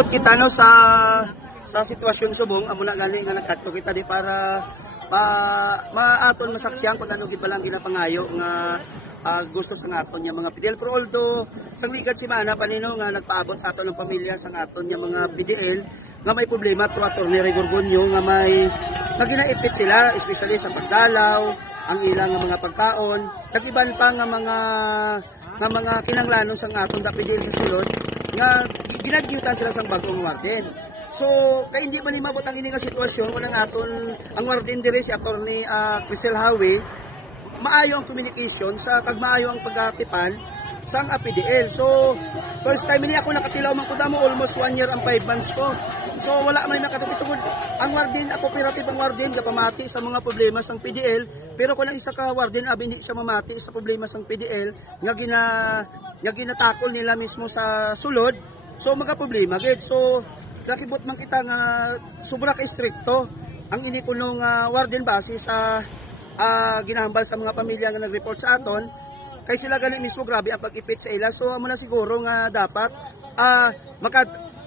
nakibot kita no sa sitwasyon subong amo na gani nga nakadto kita di para maaton masaksihan kung ano gid palang ginapangayo nga gusto sa aton nga mga PDL. Pero although sang ligad si Mana panino nga nagpaabot sa aton ng pamilya sa aton nga mga PDL nga may problema to Atty. Ray Gorgonio nga may naginaipit sila especially sa pagdalaw ang ilang mga pagkaon tagiban pa nga mga kinanglanon sa aton da PDL sa sulod nga ginagyutan sila sa bagong warden. So, kaya hindi man imabot ang ini nga sitwasyon kung ang warden dire si Atty. Crisel Hawi, maayo ang communication sa maayo ang pagatipan sa PDL. So, first time ni ako nakatilaw man kuda mo almost 1 year and 5 months ko. So, wala man nakatupitugod. Ang warden, ako cooperative ang warden, kapamati sa mga problema sa PDL, pero kung ang isa ka warden, hindi siya mamati sa problema sa PDL, nga ginatakol nila mismo sa sulod, so mga problema gid. So, nakibot man kita nga sobra ka stricto ang inipunong warden base sa ginahambal sa mga pamilya nga nag-report sa aton kay sila gali mismo grabe ang pag-ipit sa ila. So amo na siguro nga dapat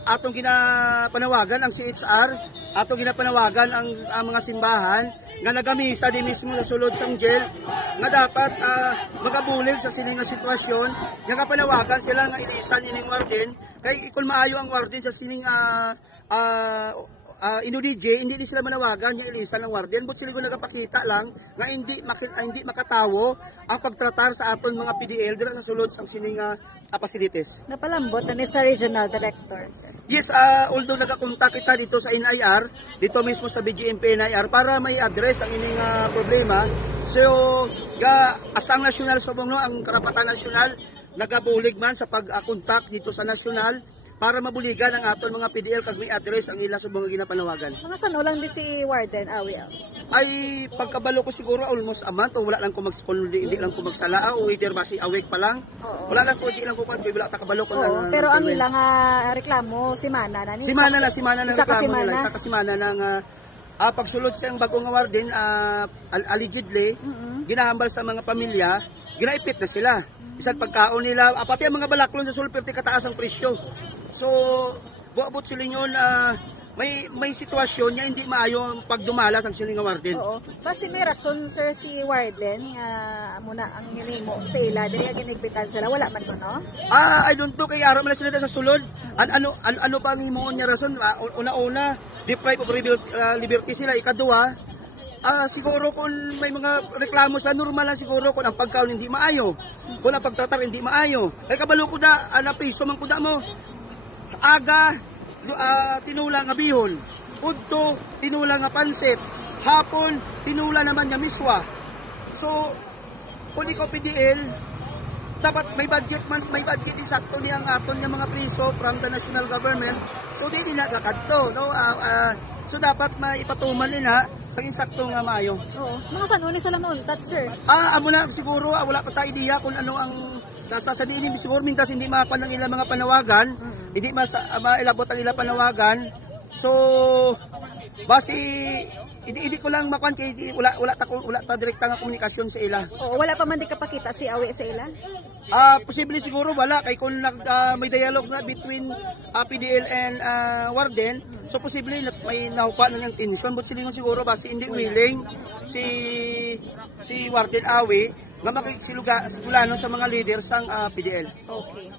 atong ginapanawagan ang CHR, atong ginapanawagan ang mga simbahan nga nagamisa di mismo sa sulod sang jail nga dapat magabulig sa sining nga sitwasyon nga kapanawagan sila nga ilisan ining warden kay kung maayo ang warden sa sining DJ, hindi sila manawagan yung ilisan ng warden, but sila ko nagapakita lang nga hindi makatawo ang pagtratar sa aton mga PDL dira sa sulod sang sining facilities. Napalambot na sa regional director, sir. Yes, although nagakontak kita dito sa NIR, dito mismo sa BGMP NIR para may address ang ining problema. So, asang nasyonal subong no, ang karapatan nasyonal nagabulig man sa pag-kontak dito sa nasyonal para mabuligan ang aton mga PDL kag may address ang ila subong ginapanawagan. Mga sano lang di si Warden Awi? Ay pagkabalo ko siguro almost a month o wala lang ko hindi lang ko magsala o either basi awake pa lang. Oo. Wala lang ko di lang ko wala ta kabalo ko na. Pero ang ilang reklamo si Mana na ni. Si Mana na reklamo nila isa ka si Mana nang pagsulod sa bagong warden allegedly ginahambal sa mga pamilya, ginaipit na sila. Bisan pagkaon nila, pati ang mga balaklon sa sulper kataas ang presyo. So, buabot sila yun, may sitwasyon niya hindi maayo ang pagdumalas ang siling nga warden. Oo. Basi may rason, sir, si warden nga muna ang nilimo sa ila, dili nga ginigpitan sila, wala man to, no? I don't know, kaya araw man sila sa sulod. Ano pa ang himuon niya rason? Una-una, deprive of liberty sila, ikaduha, siguro kung may mga reklamo sa normal lang siguro kung ang pagkaon hindi maayo, kung ang pagtratar hindi maayo. Ay kabalo ko da, piso man kuda mo. Aga, tinula nga bihon. Udto, tinula nga pansit. Hapon, tinula naman nga miswa. So, kung ikaw PDL, dapat may budget din sakto niyang aton ng mga priso from the national government. So, di nagakadto, no? So, dapat maipatuman nila sa insakto nga maayo. Oo. Mga saan ni sila mauntat, sir? Amo na siguro, wala pa tayo idea kung ano ang sa diin siguro mintas hindi makakuha ng ilang mga panawagan, hindi mailabot ang ilang panawagan. So, basi hindi ko lang makuha kay wala ta direkta nga komunikasyon sa ila. Oo, wala pa man di kapakita si Awi sa ila? Posible siguro wala kay kung may dialogue na between PDL and warden, so posible may nahupa na ng tension, but silingon siguro basi hindi willing si warden Awi nga makikisiluga sa mga leaders ng PDL. Okay.